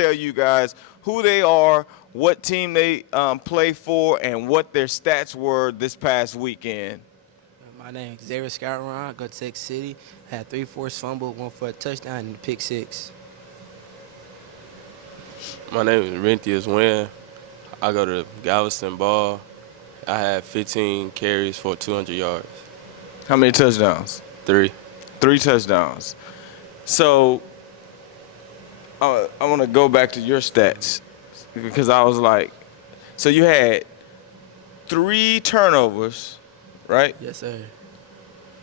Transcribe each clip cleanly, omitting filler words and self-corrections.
tell you guys who they are, what team they play for, and what their stats were this past weekend. My name is Xavier Scoutron. Go to Texas City. Had three forced fumble, one for a touchdown, and a pick six. My name is Renthius Wynn. I go to Galveston Ball. I had 15 carries for 200 yards. How many touchdowns? 3. 3 touchdowns. So I want to go back to your stats because I was like, so you had 3 turnovers, right, Yes, sir.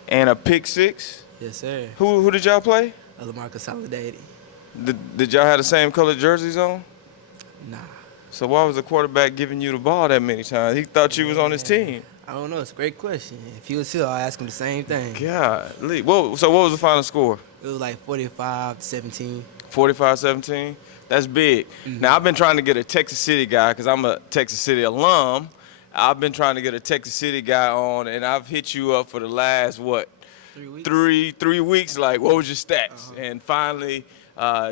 and a pick six. Yes, sir. Who did y'all play? Lamar Consolidated. Did y'all have the same colored jerseys on? Nah. So why was the quarterback giving you the ball that many times? He thought you was on his team. I don't know. It's a great question. If he was here, I'd ask him the same thing. Golly. So what was the final score? It was like 45-17. 45-17? That's big. Now, I've been trying to get a Texas City guy because I'm a Texas City alum. I've been trying to get a Texas City guy on, and I've hit you up for the last, 3 weeks. three weeks? Like, what was your stats? And finally,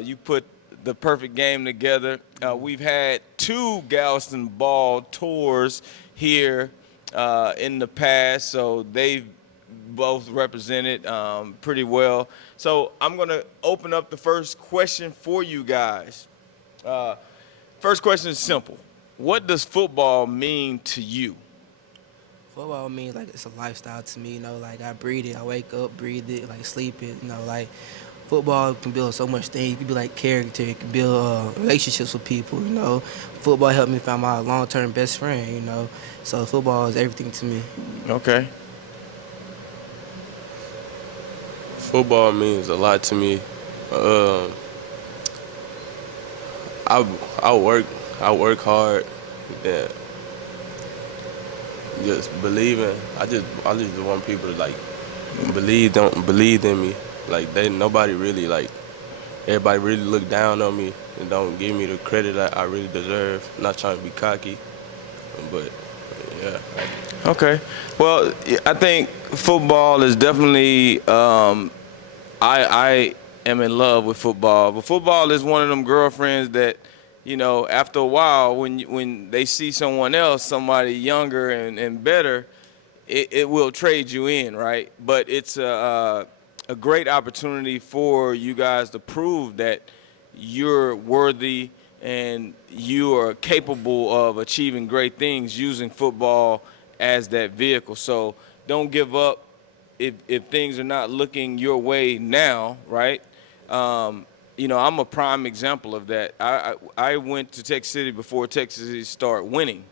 you put the perfect game together. We've had 2 Galveston Ball tours here in the past, so they've both represented pretty well. So I'm going to open up the first question for you guys. First question is simple. What does football mean to you? Football means like it's a lifestyle to me. Like I breathe it. I wake up, breathe it, like sleep it. Like football can build so much things. It can be like character. It can build relationships with people. Football helped me find my long-term best friend. So football is everything to me. Okay. Football means a lot to me. I work hard. Yeah. Just believing. I just want people to like believe in me. Like nobody really like. Everybody really look down on me and don't give me the credit that I really deserve. Not trying to be cocky, but yeah. Okay. Well, I think football is definitely. I am in love with football, but football is one of them girlfriends that, after a while, when they see someone else, somebody younger and better, it will trade you in, right? But it's a great opportunity for you guys to prove that you're worthy and you are capable of achieving great things using football as that vehicle. So don't give up if things are not looking your way now, right? I'm a prime example of that. I went to Texas City before Texas City started winning.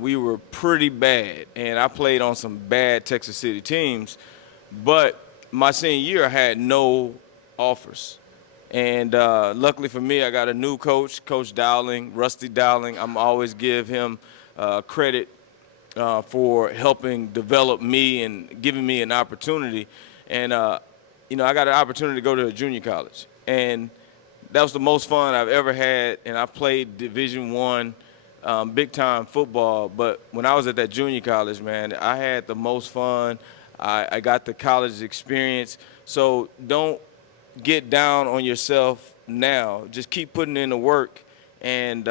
We were pretty bad, and I played on some bad Texas City teams. But my senior year, I had no offers. And luckily for me, I got a new coach, Coach Dowling, Rusty Dowling. I'm always give him credit for helping develop me and giving me an opportunity. And, I got an opportunity to go to a junior college. And that was the most fun I've ever had. And I played Division I big-time football. But when I was at that junior college, man, I had the most fun. I got the college experience. So don't get down on yourself now. Just keep putting in the work. And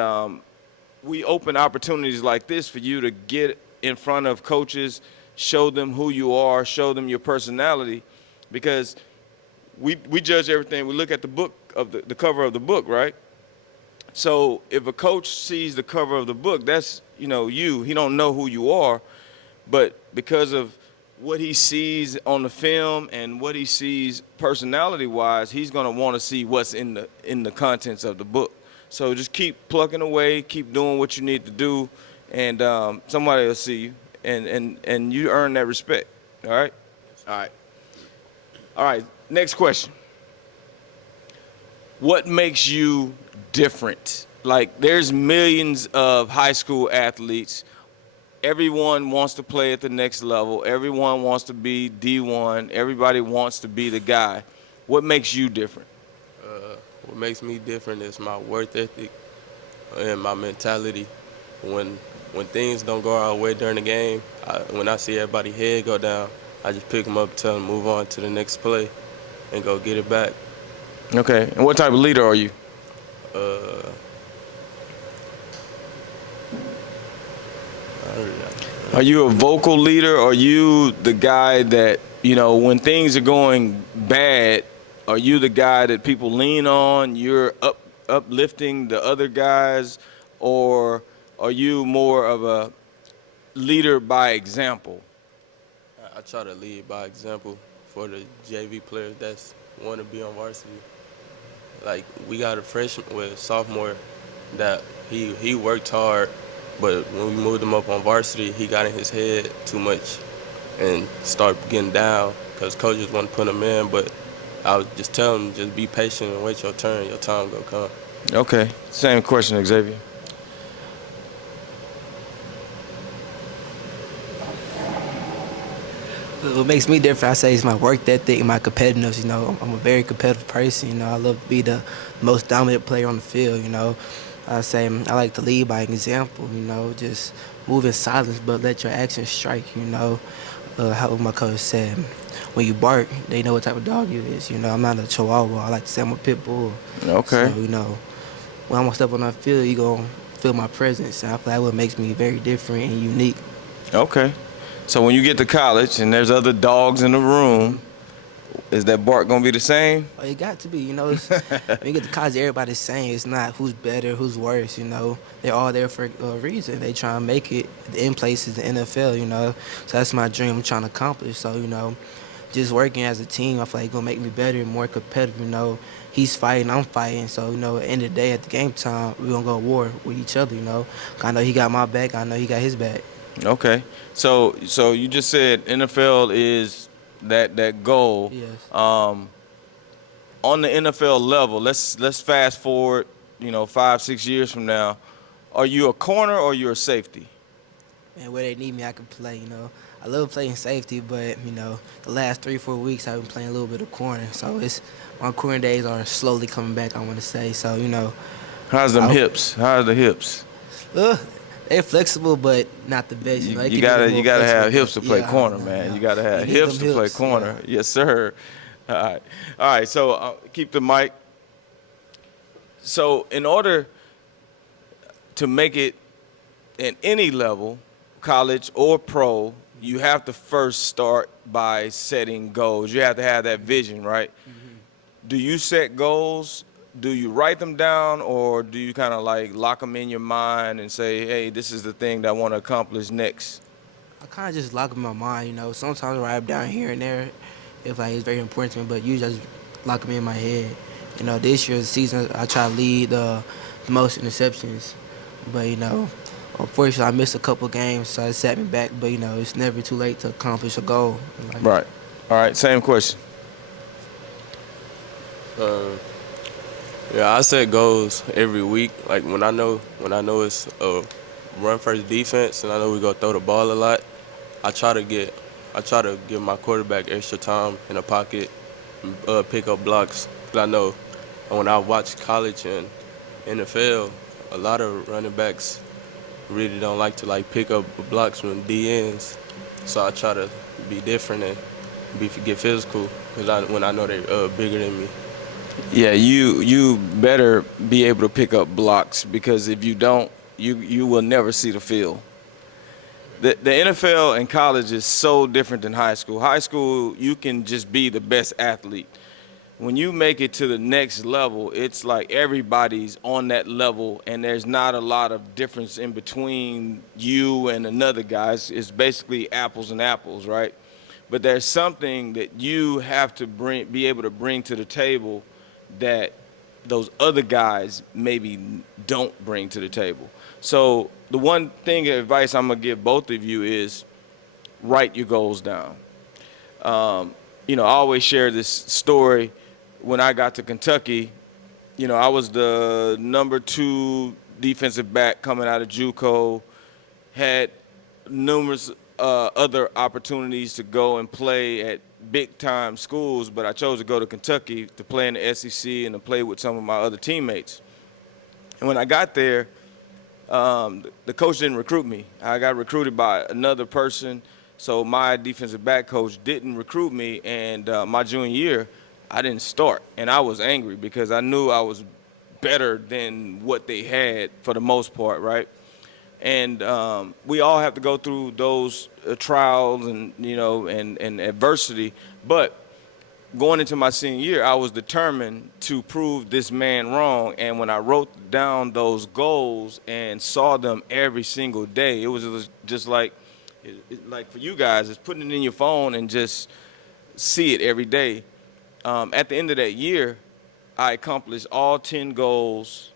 we open opportunities like this for you to get in front of coaches, show them who you are, show them your personality, because we judge everything. We look at the book of the cover of the book, right? So if a coach sees the cover of the book, that's you. He don't know who you are, but because of what he sees on the film and what he sees personality-wise, he's gonna want to see what's in the contents of the book. So just keep plugging away, keep doing what you need to do, and somebody will see you, and you earn that respect. All right? All right. Next question. What makes you different? Like, there's millions of high school athletes. Everyone wants to play at the next level. Everyone wants to be D1. Everybody wants to be the guy. What makes you different? What makes me different is my work ethic and my mentality. When things don't go our way during the game, when I see everybody head go down, I just pick them up, tell them move on to the next play, and go get it back. Okay. And what type of leader are you? Uh, I don't Are you a vocal leader? Are you the guy that, when things are going bad, are you the guy that people lean on? You're uplifting the other guys, or are you more of a leader by example? I try to lead by example for the JV players that's want to be on varsity. Like we got a freshman, sophomore, that he worked hard, but when we moved him up on varsity, he got in his head too much and started getting down because coaches want to put him in. But I would just tell him, just be patient and wait your turn. Your time gonna come. Okay, same question, Xavier. What makes me different, I say, is my work ethic and my competitiveness. You know, I'm a very competitive person. You know, I love to be the most dominant player on the field. You know, I say I like to lead by example. You know, just move in silence, but let your actions strike. You know, how my coach said, when you bark, they know what type of dog you is. You know, I'm not a Chihuahua. I like to say I'm a pit bull. So Okay. you know, when I'm gonna step on that field, you gonna feel my presence. And I feel like what makes me very different and unique. Okay. So when you get to college and there's other dogs in the room, is that bark gonna be the same? Oh, it got to be, you know. When you get to college, everybody's saying it's not who's better, who's worse, you know. They're all there for a reason. They try to make it. The end place is the NFL, you know. So that's my dream I'm trying to accomplish. So, you know, just working as a team, I feel like it's going to make me better and more competitive, you know. He's fighting, I'm fighting. So, you know, at the end of the day, at the game time, we're going to go to war with each other, you know. I know he got my back. I know he got his back. Okay. So you just said NFL is that goal. Yes. On the NFL level, let's fast forward, 5-6 years from now. Are you a corner or you're a safety? And where they need me, I can play, you know. I love playing safety, but, you know, the last 3-4 weeks I've been playing a little bit of corner. So my corner days are slowly coming back, I want to say. So, you know. How's them I- hips? How's the hips? Uh, they're flexible, but not the best. You know, they You can be a little gotta more you gotta have flexible, hips to but play yeah, corner, no, man. no. You gotta have You need hips them to play hips, corner. yeah. Yes, sir. All right. So keep the mic. So in order to make it at any level, college or pro, you have to first start by setting goals. You have to have that vision, right? Do you set goals? Do you write them down, or do you kind of like lock them in your mind and say, hey, this is the thing that I want to accomplish next? I kind of just lock them in my mind, you know. Sometimes I write them down here and there if like it's very important to me, but usually I just lock them in my head. You know, this year's season I try to lead the most interceptions, but you know, unfortunately I missed a couple games, so it set me back. But you know, it's never too late to accomplish a goal. Like, Right. All right, same question. Um, yeah, I set goals every week. Like when I know it's a run first defense and I know we gonna throw the ball a lot, I try to give my quarterback extra time in the pocket, pick up blocks. 'Cause I know when I watch college and NFL, a lot of running backs really don't like to like pick up blocks from DNs. So I try to be different and get physical because when I know they're bigger than me. Yeah, you better be able to pick up blocks, because if you don't, you will never see the field. The NFL and college is so different than high school. High school, you can just be the best athlete. When you make it to the next level, it's like everybody's on that level, and there's not a lot of difference in between you and another guy. It's basically apples and apples, right? But there's something that you have to be able to bring to the table that those other guys maybe don't bring to the table. So the one thing of advice I'm gonna give both of you is write your goals down. I always share this story. When I got to Kentucky, I was the number 2 defensive back coming out of JUCO, had numerous other opportunities to go and play at big-time schools, but I chose to go to Kentucky to play in the SEC and to play with some of my other teammates. And when I got there, the coach didn't recruit me. I got recruited by another person, so my defensive back coach didn't recruit me, and my junior year, I didn't start. And I was angry because I knew I was better than what they had for the most part, right? And we all have to go through those trials and and adversity. But going into my senior year, I was determined to prove this man wrong. And when I wrote down those goals and saw them every single day, it was just like, like for you guys, it's putting it in your phone and just see it every day. At the end of that year, I accomplished all 10 goals,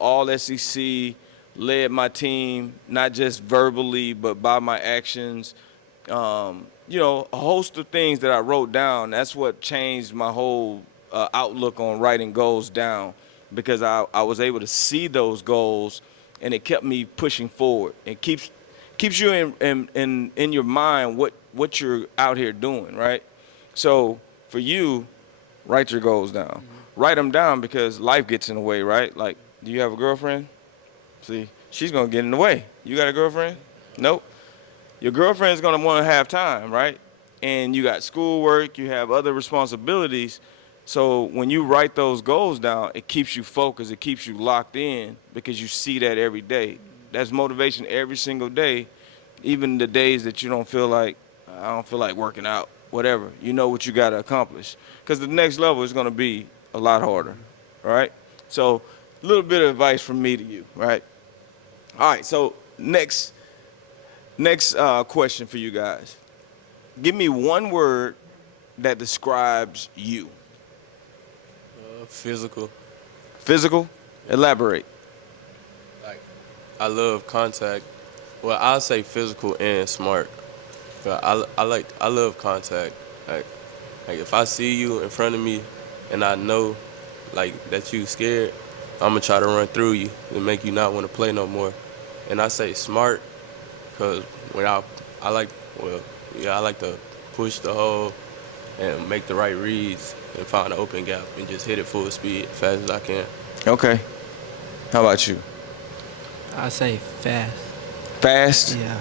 all SEC, led my team, not just verbally, but by my actions. A host of things that I wrote down. That's what changed my whole outlook on writing goals down, because I was able to see those goals, and it kept me pushing forward. It keeps you in your mind what you're out here doing, right? So for you, write your goals down. Mm-hmm. Write them down, because life gets in the way, right? Like, do you have a girlfriend? See, she's gonna get in the way. You got a girlfriend? Nope. Your girlfriend's gonna want to have time, right? And you got schoolwork, you have other responsibilities. So when you write those goals down, it keeps you focused, it keeps you locked in, because you see that every day. That's motivation every single day, even the days that you don't feel like, I don't feel like working out, whatever. You know what you gotta accomplish, because the next level is gonna be a lot harder, right? So a little bit of advice from me to you, right? All right, so next question for you guys. Give me one word that describes you. Physical. Physical? Elaborate. Like, I love contact. Well, I'll say physical and smart. But I love contact. Like if I see you in front of me and I know like that you scared, I'm gonna try to run through you and make you not want to play no more. And I say smart because when I like to push the hole and make the right reads and find an open gap and just hit it full speed as fast as I can. Okay. How about you? I say fast. Fast? Yeah.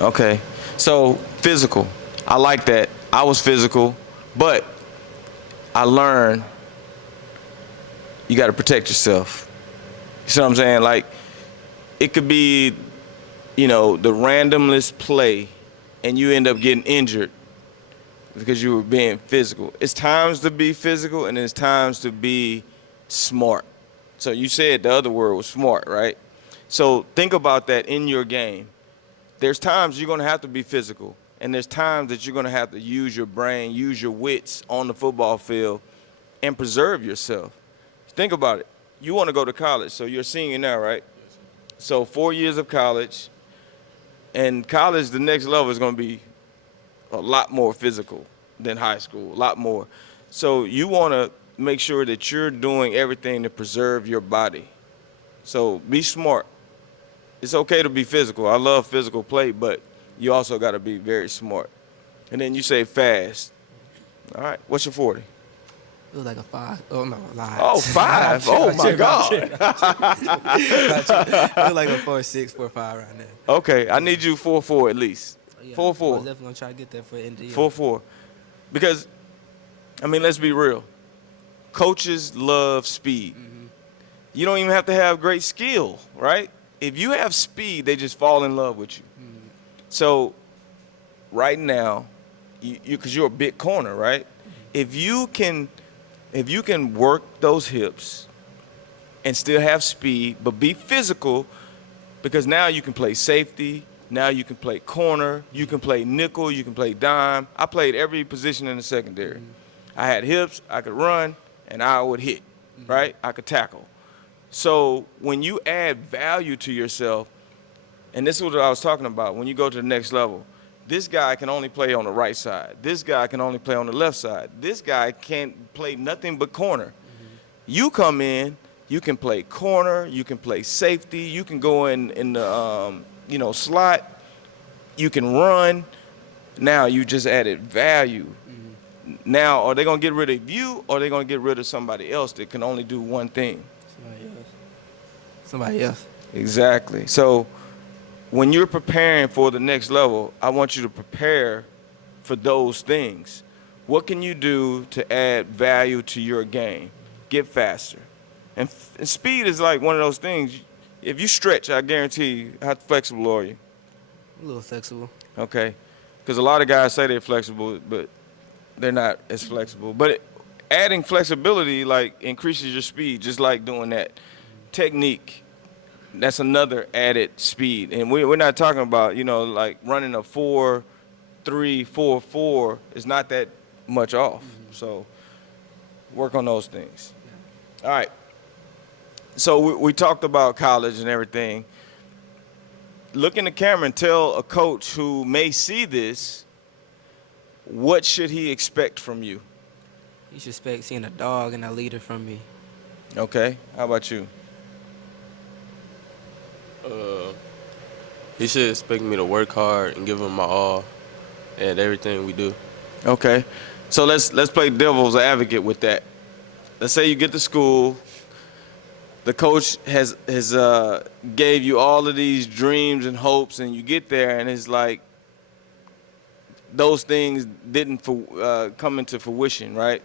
Okay. So physical. I like that. I was physical, but I learned you got to protect yourself. You see what I'm saying? Like, it could be, the randomest play and you end up getting injured because you were being physical. It's times to be physical and it's times to be smart. So you said the other word was smart, right? So think about that in your game. There's times you're going to have to be physical, and there's times that you're going to have to use your brain, use your wits on the football field and preserve yourself. Think about it. You want to go to college, so you're a senior now, right? So 4 years of college, and college, the next level is going to be a lot more physical than high school, a lot more. So you want to make sure that you're doing everything to preserve your body. So be smart. It's okay to be physical. I love physical play, but you also got to be very smart. And then you say fast. All right, what's your 40? It was like a 5. Oh, no, I lied. Oh, 5. Oh, my God. It was like a 4.6, 4.5 right now. Okay, I need you 4.4 at least. Yeah, 4.4. I was definitely going to try to get there for the end of the year. 4.4. Because, let's be real. Coaches love speed. Mm-hmm. You don't even have to have great skill, right? If you have speed, they just fall in love with you. Mm-hmm. So right now, because you're a big corner, right? Mm-hmm. If you can work those hips and still have speed, but be physical, because now you can play safety, now you can play corner, you can play nickel, you can play dime. I played every position in the secondary. Mm-hmm. I had hips, I could run, and I would hit, right? I could tackle. So when you add value to yourself, and this is what I was talking about, when you go to the next level, this guy can only play on the right side. This guy can only play on the left side. This guy can't play nothing but corner. Mm-hmm. You come in, you can play corner, you can play safety, you can go in the slot, you can run. Now you just added value. Mm-hmm. Now, are they going to get rid of you, or are they going to get rid of somebody else that can only do one thing? Somebody else. Exactly. So when you're preparing for the next level, I want you to prepare for those things. What can you do to add value to your game? get faster. And speed is like one of those things. If you stretch, I guarantee you, how flexible are you? A little flexible. Okay. Because a lot of guys say they're flexible, but they're not as flexible. But adding flexibility, like, increases your speed, just like doing that. Technique, that's another added speed. And we're not talking about, like running a 4.3, 4.4 is not that much off. So work on those things. All right. So we talked about college and everything. Look in the camera and tell a coach who may see this, what should he expect from you? You should expect seeing a dog and a leader from me. Okay. How about you? He should expect me to work hard and give him my all at everything we do. Okay. So let's play devil's advocate with that. Let's say you get to school. The coach has gave you all of these dreams and hopes, and you get there, and it's like those things didn't come into fruition, right?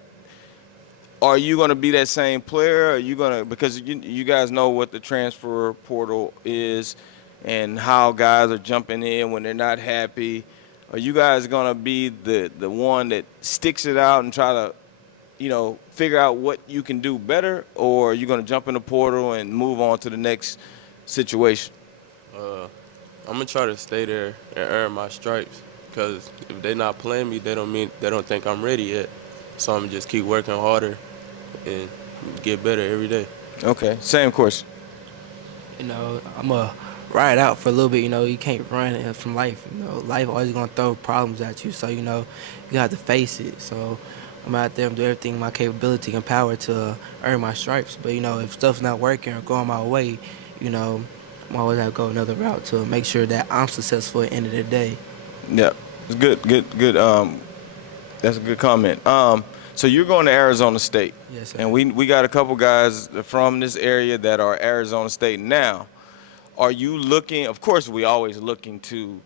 Are you going to be that same player? Are you going to, because you guys know what the transfer portal is and how guys are jumping in when they're not happy. Are you guys going to be the one that sticks it out and try to, figure out what you can do better, or are you going to jump in the portal and move on to the next situation? I'm gonna try to stay there and earn my stripes, because if they're not playing me, they don't think I'm ready yet. So I'm gonna just keep working harder and get better every day. Okay, same question. I'm going to ride out for a little bit. You can't run from life. Life always going to throw problems at you. So, you have to face it. So I'm out there and do everything in my capability and power to earn my stripes. But, if stuff's not working or going my way, I'm always have to go another route to make sure that I'm successful at the end of the day. Yeah, it's good. That's a good comment. So you're going to Arizona State. Yes, sir. And we got a couple guys from this area that are Arizona State now. Are you looking, of course we always looking to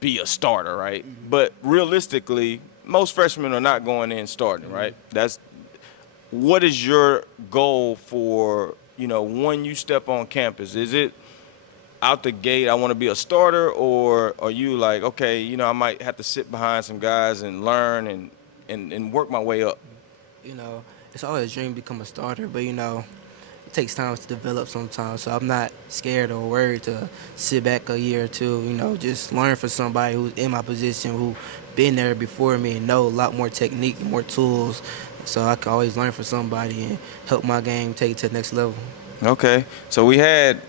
be a starter, right? Mm-hmm. But realistically, most freshmen are not going in starting, right? What is your goal for, when you step on campus? Is it out the gate, I want to be a starter, or are you like, okay, I might have to sit behind some guys and learn and work my way up? It's always a dream to become a starter, but, it takes time to develop sometimes. So I'm not scared or worried to sit back a year or two, just learn from somebody who's in my position, who been there before me and know a lot more technique and more tools. So I can always learn from somebody and help my game take it to the next level. Okay. So we had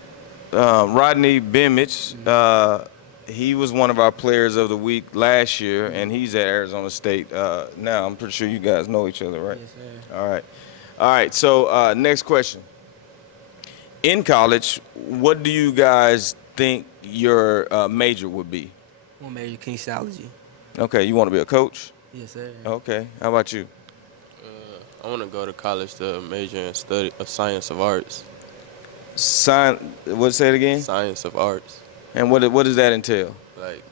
Rodney Bimich. He was one of our players of the week last year, and he's at Arizona State now. I'm pretty sure you guys know each other, right? Yes, sir. All right. So next question. In college, what do you guys think your major would be? One major, kinesiology. Okay. You want to be a coach? Yes, sir. Okay. How about you? I want to go to college to major in study of science of arts. What, say it again? Science of arts. And what does that entail? Like,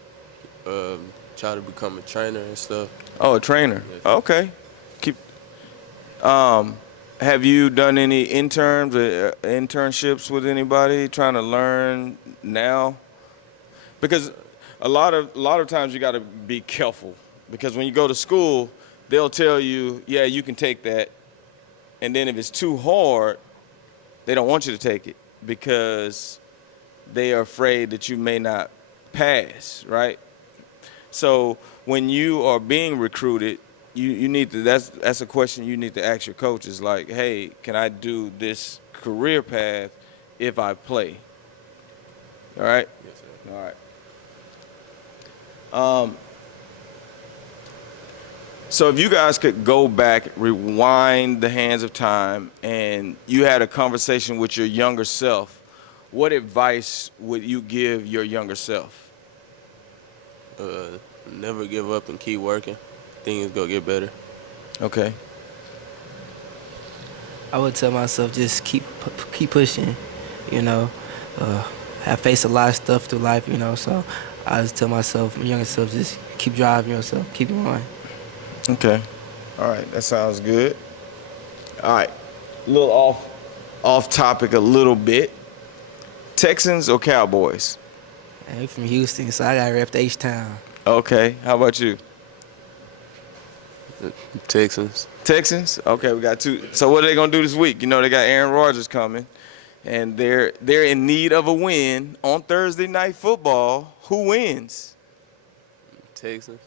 try to become a trainer and stuff. Oh, a trainer. Yes. Okay. Have you done any internships with anybody trying to learn now? Because a lot of times you got to be careful, because when you go to school, they'll tell you, yeah, you can take that, and then if it's too hard, they don't want you to take it because they are afraid that you may not pass, right? So when you are being recruited, you need to, that's a question you need to ask your coaches, like, hey, can I do this career path if I play? All right? Yes, sir. All right. So if you guys could go back, rewind the hands of time, and you had a conversation with your younger self, what advice would you give your younger self? Never give up and keep working. Things gonna get better. Okay. I would tell myself just keep pushing, I've faced a lot of stuff through life, so I just tell myself, my younger self, just keep driving yourself, keep going. Okay. All right. That sounds good. All right. a little off topic a little bit. Texans or Cowboys? I'm from Houston, so I got to rep the H-Town. Okay. How about you? Texans. Texans? Okay, we got two. So what are they gonna do this week? You know they got Aaron Rodgers coming, and they're in need of a win on Thursday Night Football. Who wins? Texans.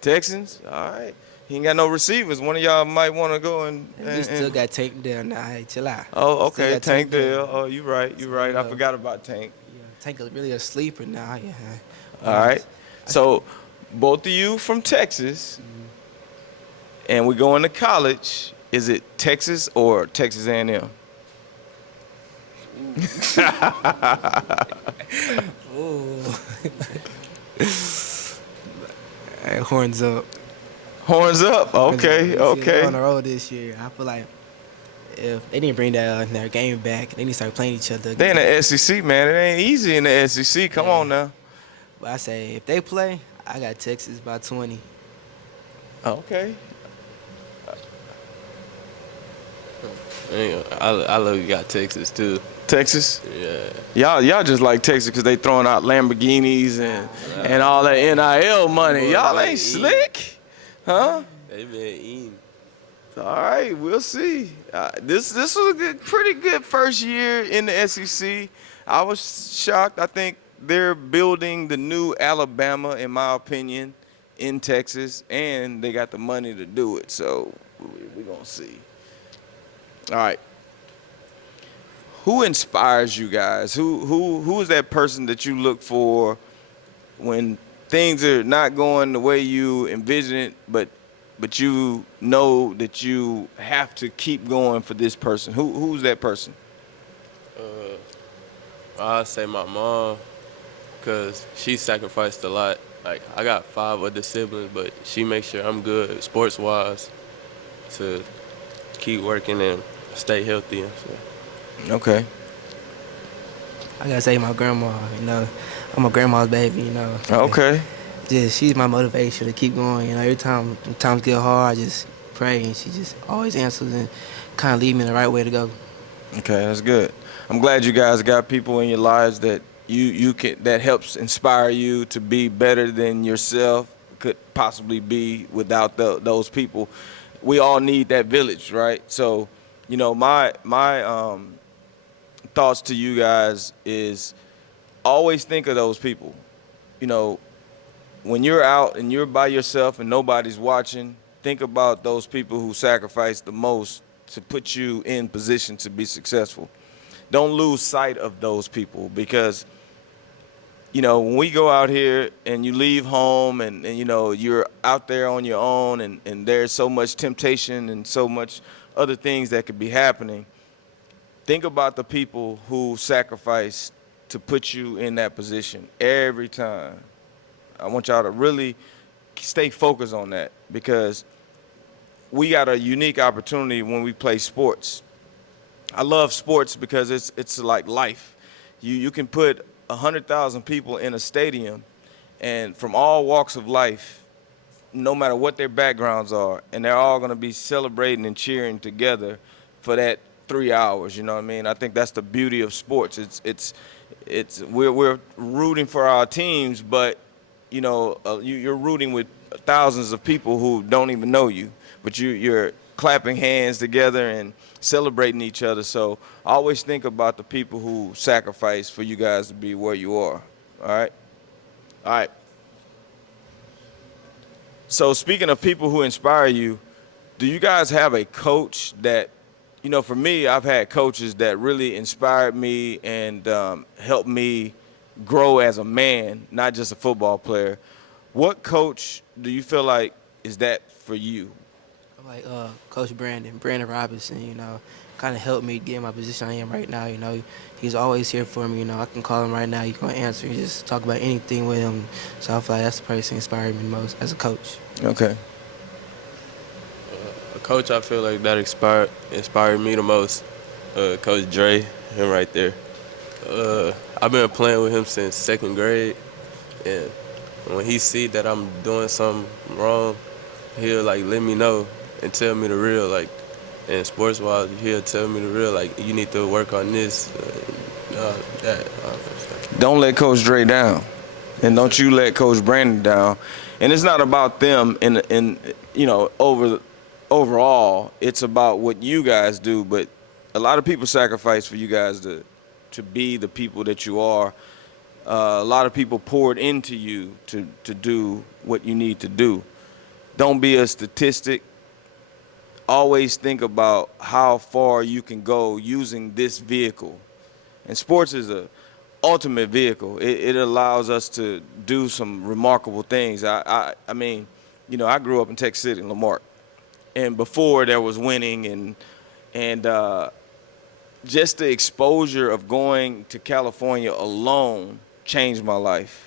Texans. All right. He ain't got no receivers. One of y'all might want to go and. We still got Tank down now. Hey, chill out. Oh, Still okay. got Tank Dell. Dell. Oh, you right. You right. I forgot about Tank. Yeah, Tank is really a sleeper now. Yeah. All right. So both of you from Texas, and we going to college. Is it Texas or Texas A&M? Ooh. Hey, horns up. Horns up. Okay. See, they're Okay. on the road this year. I feel like if they didn't bring their game back, they need to start playing each other. They in the SEC, man. It ain't easy in the SEC. Come on now. But I say if they play, I got Texas by 20. Okay. I love you got Texas too. Texas. Yeah. Y'all just like Texas because they throwing out Lamborghinis and all that NIL money. Boy, Y'all they ain't eat. slick, huh? They been eating. All right, we'll see. This was a pretty good first year in the SEC. I was shocked. I think they're building the new Alabama, in my opinion, in Texas, and they got the money to do it. So we're gonna see. All right. Who inspires you guys? Who is that person that you look for when things are not going the way you envision it, but you know that you have to keep going for this person? Who's that person? I'd say my mom, because she sacrificed a lot. Like, I got 5 other siblings, but she makes sure I'm good sports-wise to keep working and stay healthy and stuff. Okay. I gotta say my grandma. You know, I'm a grandma's baby. You know. Okay. Just she's my motivation to keep going. You know, every time when times get hard, I just pray, and she just always answers and kind of lead me in the right way to go. Okay, that's good. I'm glad you guys got people in your lives that you can that helps inspire you to be better than yourself could possibly be without those people. We all need that village, right? So, you know, my thoughts to you guys is always think of those people. You know, when you're out and you're by yourself and nobody's watching, think about those people who sacrifice the most to put you in position to be successful. Don't lose sight of those people because, you know, when we go out here and you leave home and you know, you're out there on your own and there's so much temptation and so much other things that could be happening, think about the people who sacrifice to put you in that position every time. I want y'all to really stay focused on that because we got a unique opportunity when we play sports. I love sports because it's like life. You can put 100,000 people in a stadium and from all walks of life, no matter what their backgrounds are, and they're all going to be celebrating and cheering together for that 3 hours. You know what I mean? I think that's the beauty of sports. We're rooting for our teams, but you know, you're rooting with thousands of people who don't even know you, but you're clapping hands together and celebrating each other. So always think about the people who sacrifice for you guys to be where you are. All right? All right. So speaking of people who inspire you, do you guys have a coach that, you know, for me, I've had coaches that really inspired me and helped me grow as a man, not just a football player. What coach do you feel like is that for you? Like Coach Brandon Robinson, you know, kind of helped me get in my position I am right now. You know, he's always here for me. You know, I can call him right now. He's gonna answer. You just talk about anything with him. So I feel like that's the person who inspired me the most as a coach. Okay. A coach I feel like that inspired me the most, Coach Dre, him right there. I've been playing with him since 2nd grade, and when he see that I'm doing something wrong, he'll like let me know and tell me the real. Like, And sports wise, he'll tell me the real, like, you need to work on this, that. Don't let Coach Dre down, and don't you let Coach Brandon down. And it's not about them in overall. It's about what you guys do. But a lot of people sacrifice for you guys to be the people that you are. A lot of people poured into you to do what you need to do. Don't be a statistic. Always think about how far you can go using this vehicle. And sports is a ultimate vehicle. It allows us to do some remarkable things. I mean, I grew up in Texas City, Lamarck, and before there was winning and just the exposure of going to California alone changed my life.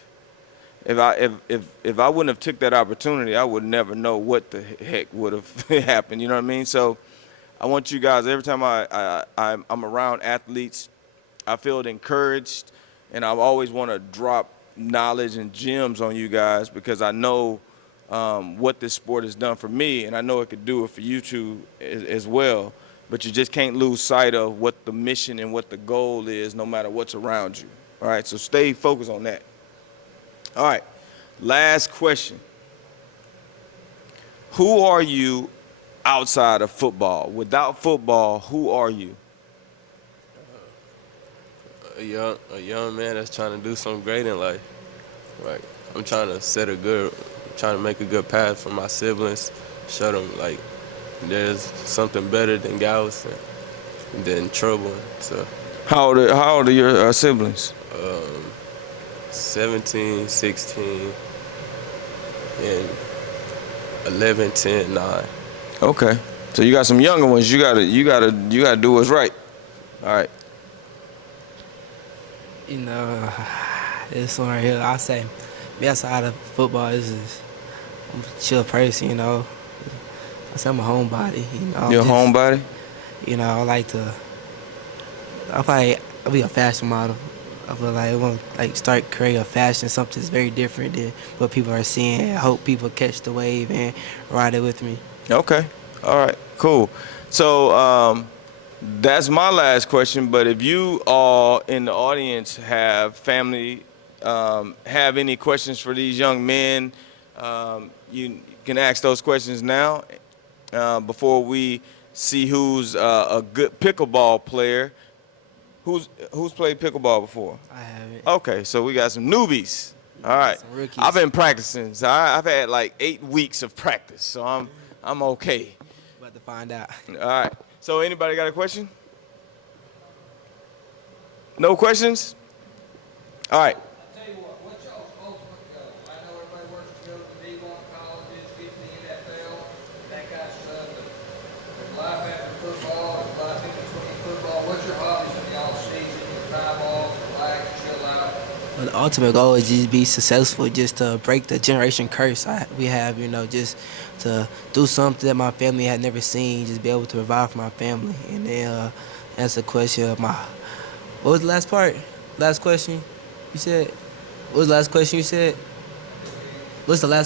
If I wouldn't have took that opportunity, I would never know what the heck would have happened. You know what I mean? So I want you guys, every time I'm around athletes, I feel encouraged, and I always want to drop knowledge and gems on you guys because I know what this sport has done for me, and I know it could do it for you two as well. But you just can't lose sight of what the mission and what the goal is, no matter what's around you. All right, so stay focused on that. All right, last question. Who are you outside of football? Without football, who are you? A young man that's trying to do something great in life. Like, I'm trying to make a good path for my siblings, show them, like, there's something better than Galveston, than trouble. So, How old are your siblings? 17, 16, and 11, 10, 9. Okay, so you got some younger ones. You gotta do what's right. All right. This one right here, I say, me outside of football, I'm a chill person, I say I'm a homebody, You're a homebody? I like to, I'll be a fashion model. I feel like I want to start creating a fashion, something that's very different than what people are seeing. I hope people catch the wave and ride it with me. Okay. All right. Cool. So that's my last question. But if you all in the audience have family, have any questions for these young men, you can ask those questions now before we see who's a good pickleball player. Who's played pickleball before? I haven't. Okay, so we got some newbies. All right. Some rookies. I've been practicing. So I've had like 8 weeks of practice, so I'm okay. About to find out. All right. So anybody got a question? No questions? All right. Tell you what's y'all's ultimate goal? I know everybody wants to go to the D1 colleges, get to the NFL, that kind of stuff, but there's life after football, there's life in between football. What's your hobbies in y'all season, your time off, relax, chill out? Well, the ultimate goal is just be successful, just to break the generation curse we have, just to do something that my family had never seen, just be able to provide for my family. And then answer the question of what was the last part? Last question you said? What was the last question you said? What's the last